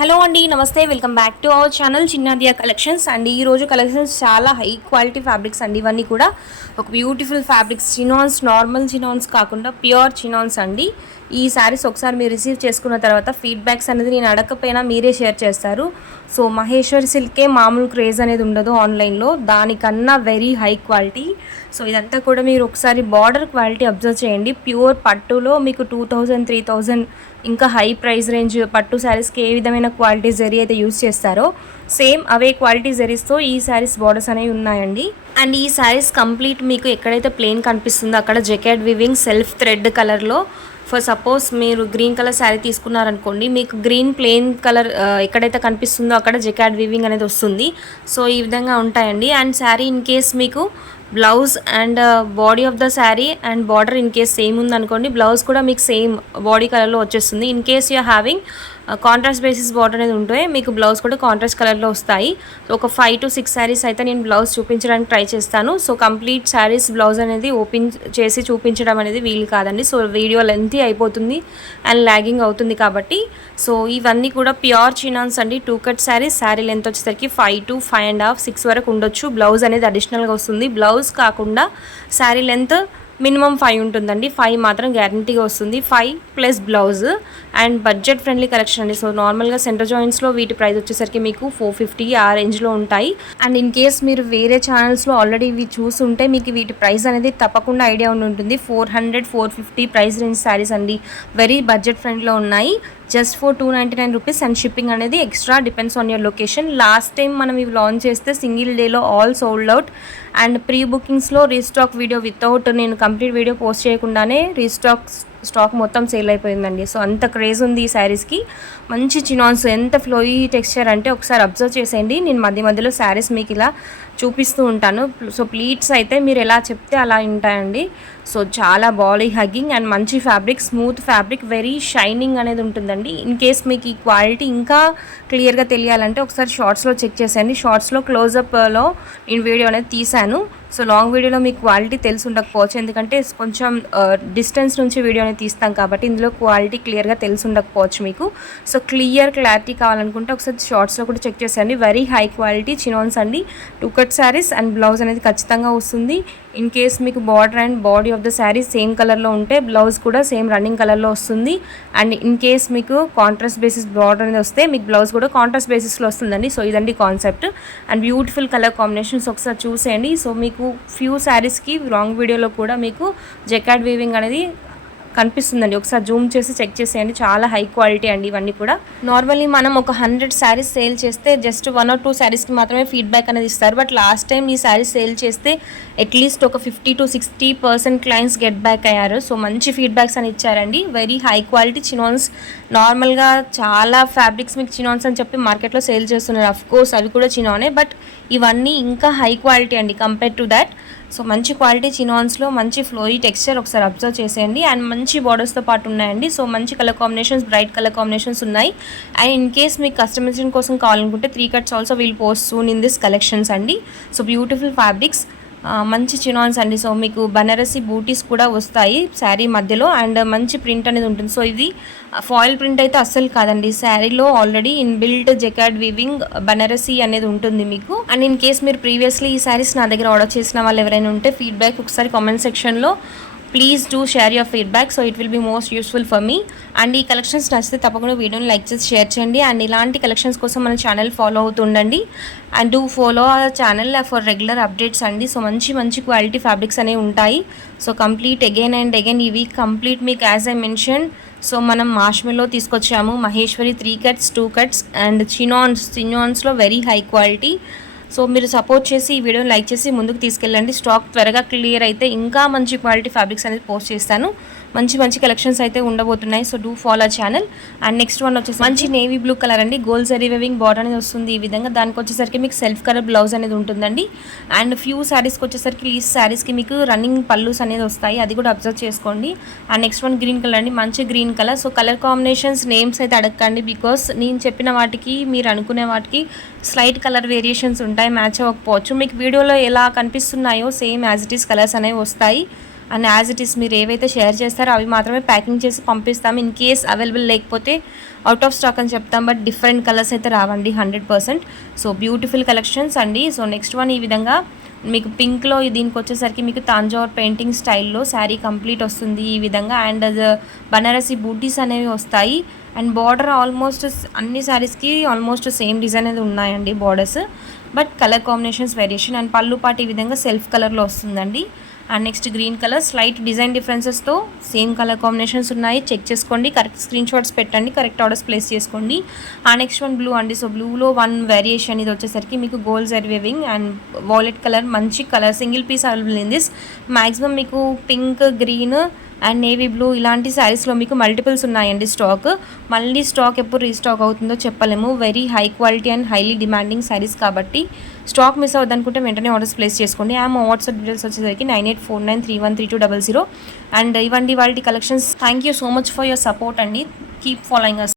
Hello అండి, నమస్తే. Welcome back to our channel Chinnadiya collections అండి. ఈరోజు కలెక్షన్స్ చాలా హై క్వాలిటీ ఫ్యాబ్రిక్స్ అండి. ఇవన్నీ కూడా ఒక బ్యూటిఫుల్ ఫ్యాబ్రిక్స్, చినాన్స్, నార్మల్ చినాన్స్ కాకుండా ప్యూర్ చినాన్స్ అండి. ఈ శారీస్ ఒకసారి మీరు రిసీవ్ చేసుకున్న తర్వాత ఫీడ్బ్యాక్స్ అనేది నేను అడగకపోయినా మీరే షేర్ చేస్తారు. సో మహేశ్వరి సిల్కే మామూలు క్రేజ్ అనేది ఉండదు ఆన్లైన్లో, దానికన్నా వెరీ హై క్వాలిటీ. సో ఇదంతా కూడా మీరు ఒకసారి బార్డర్ క్వాలిటీ అబ్జర్వ్ చేయండి. ప్యూర్ పట్టులో మీకు 2000, 3000 ఇంకా హై ప్రైస్ రేంజ్ పట్టు శారీస్కి ఏ విధమైన క్వాలిటీ జరీ అయితే యూజ్ చేస్తారో సేమ్ అవే క్వాలిటీ జరీస్తో ఈ శారీస్ బార్డర్స్ అనేవి ఉన్నాయండి. అండ్ ఈ శారీస్ కంప్లీట్ మీకు ఎక్కడైతే ప్లెయిన్ కనిపిస్తుందో అక్కడ జెకార్డ్ వివింగ్ సెల్ఫ్ థ్రెడ్ కలర్లో, ఫర్ సపోజ్ మీరు గ్రీన్ కలర్ శారీ తీసుకున్నారనుకోండి, మీకు గ్రీన్ ప్లెయిన్ కలర్ ఎక్కడైతే కనిపిస్తుందో అక్కడ జెకార్డ్ వివింగ్ అనేది వస్తుంది. సో ఈ విధంగా ఉంటాయండి. అండ్ శారీ ఇన్ కేస్ మీకు blouse and body of the sari and border in case same ఉందనుకోండి, బ్లౌజ్ కూడా మీకు సేమ్ బాడీ కలర్లో వచ్చేస్తుంది. In case you having contrast basis border అనేది ఉంటే మీకు బ్లౌజ్ కూడా కాంట్రాస్ట్ కలర్లో వస్తాయి. సో ఒక 5 to 6 శారీస్ అయితే నేను బ్లౌజ్ చూపించడానికి ట్రై చేస్తాను. సో కంప్లీట్ శారీస్ బ్లౌజ్ అనేది ఓపెన్ చేసి చూపించడం అనేది వీలు కాదండి. సో వీడియో లెంతీ అయిపోతుంది అండ్ లాగింగ్ అవుతుంది కాబట్టి. సో ఇవన్నీ కూడా ప్యూర్ చినాన్స్ అండి. 2 కట్ శారీస్, శారీ లెంత్ వచ్చేసరికి 5 to 5.5, 6 వరకు ఉండొచ్చు. బ్లౌజ్ అనేది అడిషనల్గా వస్తుంది. బ్లౌజ్ కాకుండా శారీ లెంత్ మినిమం 5 ఉంటుందండి. 5 మాత్రం గ్యారంటీగా వస్తుంది. 5 plus blouse. And budget friendly collection అండి. సో నార్మల్గా సెంటర్ జాయింట్స్లో వీటి ప్రైస్ వచ్చేసరికి మీకు 450 ఆ రేంజ్లో ఉంటాయి. అండ్ ఇన్ కేస్ మీరు వేరే ఛానల్స్లో ఆల్రెడీ ఇవి చూసుంటే మీకు వీటి ప్రైస్ అనేది తప్పకుండా ఐడియా ఉంటుంది. 400, 450 ప్రైస్ రేంజ్ శారీస్ అండి. వెరీ బడ్జెట్ ఫ్రెండ్లో ఉన్నాయి. Just for 299 rupees. And shipping అనేది extra, depends on your location. Last time మనం ఇవి లాంచ్ చేస్తే సింగిల్ డేలో all sold out. And pre బుకింగ్స్లో రీస్టాక్ వీడియో వితౌట్ నేను కంప్లీట్ వీడియో పోస్ట్ చేయకుండానే స్టాక్ మొత్తం సేల్ అయిపోయిందండి. సో అంత క్రేజ్ ఉంది ఈ శారీస్కి. మంచి చినాన్స్, ఎంత ఫ్లోయీ టెక్స్చర్ అంటే ఒకసారి అబ్జర్వ్ చేసేయండి. నేను మధ్య మధ్యలో శారీస్ మీకు ఇలా చూపిస్తూ ఉంటాను. సో ప్లీట్స్ అయితే మీరు ఎలా చెప్తే అలా ఉంటాయండి. సో చాలా బాడీ హగ్గింగ్ అండ్ మంచి fabric, smooth fabric, very shining అనేది ఉంటుందండి. ఇన్ కేస్ మీకు ఈ క్వాలిటీ ఇంకా క్లియర్గా తెలియాలంటే ఒకసారి షార్ట్స్లో చెక్ చేసేయండి. షార్ట్స్లో క్లోజప్లో నేను వీడియో అనేది తీశాను. సో లాంగ్ వీడియోలో మీకు క్వాలిటీ తెలిసి ఉండకపోవచ్చు, ఎందుకంటే కొంచెం డిస్టెన్స్ నుంచి వీడియో అనేది తీస్తాం కాబట్టి ఇందులో క్వాలిటీ క్లియర్గా తెలిసి ఉండకపోవచ్చు మీకు. సో క్లారిటీ కావాలనుకుంటే ఒకసారి షార్ట్స్లో కూడా చెక్ చేసేయండి. వెరీ హై క్వాలిటీ చినాన్స్ అండి. 2 కట్ శారీస్ అండ్ బ్లౌజ్ అనేది ఖచ్చితంగా వస్తుంది. ఇన్ కేస్ మీకు border and body of the sari same కలర్లో ఉంటే బ్లౌజ్ కూడా సేమ్ రన్నింగ్ కలర్లో వస్తుంది. అండ్ ఇన్ కేస్ మీకు కాంట్రాస్ట్ బేసిస్ బార్డర్ అనేది వస్తే మీకు బ్లౌజ్ కూడా కాంట్రాస్ట్ బేసిస్లో వస్తుందండి. సో ఇదండి concept. And beautiful colour combinations ఒకసారి చూసేయండి. సో మీకు ఫ్యూ శారీస్కి లాంగ్ వీడియోలో కూడా మీకు జెకార్డ్ వీవింగ్ అనేది కనిపిస్తుందండి. ఒకసారి జూమ్ చేసి చెక్ చేసేయండి. చాలా హై క్వాలిటీ అండి ఇవన్నీ కూడా. నార్మల్లీ మనం ఒక 100 శారీస్ సేల్ చేస్తే జస్ట్ 1 or 2 శారీస్కి మాత్రమే ఫీడ్బ్యాక్ అనేది ఇస్తారు. బట్ లాస్ట్ టైం ఈ శారీస్ సేల్ చేస్తే అట్లీస్ట్ ఒక 50 to 60% క్లయింట్స్ గెట్ బ్యాక్ అయ్యారు. సో మంచి ఫీడ్బ్యాక్స్ అని ఇచ్చారండి. Very high quality చినాన్స్. నార్మల్గా చాలా ఫ్యాబ్రిక్స్ మీకు చినాన్స్ అని చెప్పి మార్కెట్లో సేల్ చేస్తున్నారు. అఫ్ కోర్స్ అవి కూడా చినానే, బట్ ఇవన్నీ ఇంకా హై క్వాలిటీ అండి కంపేర్ టు దాట్. సో మంచి క్వాలిటీ చినాన్స్లో మంచి ఫ్లోయీ టెక్స్చర్ ఒకసారి అబ్జర్వ్ చేసేయండి. అండ్ మంచి బార్డర్స్తో పాటు ఉన్నాయండి. సో మంచి colour combinations, bright colour combinations ఉన్నాయి. అండ్ ఇన్ కేస్ మీకు కస్టమైజేషన్ కోసం కావాలనుకుంటే 3 cuts also we'll post soon in this collections అండి. సో బ్యూటిఫుల్ ఫ్యాబ్రిక్స్, మంచి చినాన్స్ అండి. సో మీకు బనారసి బూటీస్ కూడా వస్తాయి శారీ మధ్యలో. అండ్ మంచి ప్రింట్ అనేది ఉంటుంది. సో ఇది ఫాయిల్ ప్రింట్ అయితే అస్సలు కాదండి. శారీలో already inbuilt jacquard weaving Banarasi అనేది ఉంటుంది మీకు. అండ్ ఇన్ కేస్ మీరు ప్రీవియస్లీ ఈ శారీస్ నా దగ్గర ఆర్డర్ చేసిన వాళ్ళు ఎవరైనా ఉంటే ఫీడ్బ్యాక్ ఒకసారి కామెంట్ సెక్షన్లో please do share your feedback. So it will be most useful for me. అండ్ ఈ కలెక్షన్స్ నచ్చితే తప్పకుండా వీడియోని లైక్ చేసి షేర్ చేయండి. అండ్ ఇలాంటి కలెక్షన్స్ కోసం మన ఛానల్ ఫాలో అవుతుండండి. And do follow our channel for regular updates అండి. సో మంచి క్వాలిటీ ఫ్యాబ్రిక్స్ అనేవి ఉంటాయి. So complete again and again ఈ వీక్ కంప్లీట్ మీకు యాజ్ ఐ మెన్షన్. సో మనం మార్ష్మెల్లో తీసుకొచ్చాము మహేశ్వరి 3 కట్స్, 2 కట్స్ అండ్ చినాన్స్లో వెరీ హై క్వాలిటీ. సో మీరు సపోర్ట్ చేసి ఈ వీడియోని లైక్ చేసి ముందుకు తీసుకెళ్ళండి. స్టాక్ త్వరగా క్లియర్ అయితే ఇంకా మంచి క్వాలిటీ ఫ్యాబ్రిక్స్ అనేది పోస్ట్ చేస్తాను. మంచి కలెక్షన్స్ అయితే ఉండబోతున్నాయి. So do follow channel. And next one వచ్చేసి మంచి నేవీ బ్లూ కలర్ అండి. గోల్డ్ జరీ వేవింగ్ బార్డర్ అనేది వస్తుంది ఈ విధంగా. దానికి వచ్చేసరికి మీకు సెల్ఫ్ కలర్ బ్లౌజ్ అనేది ఉంటుందండి. అండ్ ఫ్యూ శారీస్కి వచ్చేసరికి ఈ శారీస్కి మీకు రన్నింగ్ పల్లూస్ అనేది వస్తాయి, అది కూడా అబ్జర్వ్ చేసుకోండి. And next one green colour అండి. మంచి green colour. So colour combinations names అయితే అడగండి, బికాస్ నేను చెప్పిన వాటికి మీరు అనుకునే వాటికి స్లైట్ కలర్ వేరియేషన్స్ ఉంటాయి, మ్యాచ్ అవ్వకపోవచ్చు. మీకు వీడియోలో ఎలా కనిపిస్తున్నాయో same as it is colours అనేవి వస్తాయి. అండ్ యాజ్ ఇట్ ఈస్ మీరు ఏవైతే షేర్ చేస్తారో అవి మాత్రమే ప్యాకింగ్ చేసి పంపిస్తాం. ఇన్ కేస్ అవైలబుల్ లేకపోతే అవుట్ ఆఫ్ స్టాక్ అని చెప్తాం, బట్ డిఫరెంట్ కలర్స్ అయితే రావండి 100%. సో బ్యూటిఫుల్ కలెక్షన్స్ అండి. సో నెక్స్ట్ వన్ ఈ విధంగా మీకు పింక్లో దీనికి వచ్చేసరికి మీకు తాంజావూర్ పెయింటింగ్ స్టైల్లో శారీ కంప్లీట్ వస్తుంది ఈ విధంగా. అండ్ బనారసి బూటీస్ అనేవి వస్తాయి. అండ్ బార్డర్ ఆల్మోస్ట్ అన్ని శారీస్కి ఆల్మోస్ట్ సేమ్ డిజైన్ అనేది ఉన్నాయండి borders, but colour combinations variation. And పళ్ళు పాటు ఈ విధంగా సెల్ఫ్ కలర్లో వస్తుందండి. And next green colour slight design డిఫరెన్సెస్తో సేమ్ కలర్ కాంబినేషన్స్ ఉన్నాయి. చెక్ చేసుకోండి, కరెక్ట్ స్క్రీన్ షాట్స్ పెట్టండి, కరెక్ట్ ఆర్డర్స్ ప్లేస్ చేసుకోండి. ఆ నెక్స్ట్ వన్ బ్లూ అండి. సో బ్లూలో వన్ వేరియేషన్ ఇది వచ్చేసరికి మీకు gold zari weaving and violet colour, మంచి colour, single piece available in this. Maximum మీకు pink, green and navy blue ఇలాంటి శారీస్లో మీకు మల్టిపుల్స్ ఉన్నాయండి స్టాక్. మళ్ళీ స్టాక్ ఎప్పుడు రీస్టాక్ అవుతుందో చెప్పలేము. Very high quality and highly demanding saris కాబట్టి స్టాక్ మిస్ అవ్వదనుకుంటే వెంటనే ఆర్డర్స్ ప్లేస్ చేసుకోండి. మా వాట్సాప్ డీటెయిల్స్ వచ్చేసరికి 9849313200. అండ్ ఇవ్వండి వాళ్ళ collections. Thank you so much for your support అండి. కీప్ ఫాలోయింగ్ అస్.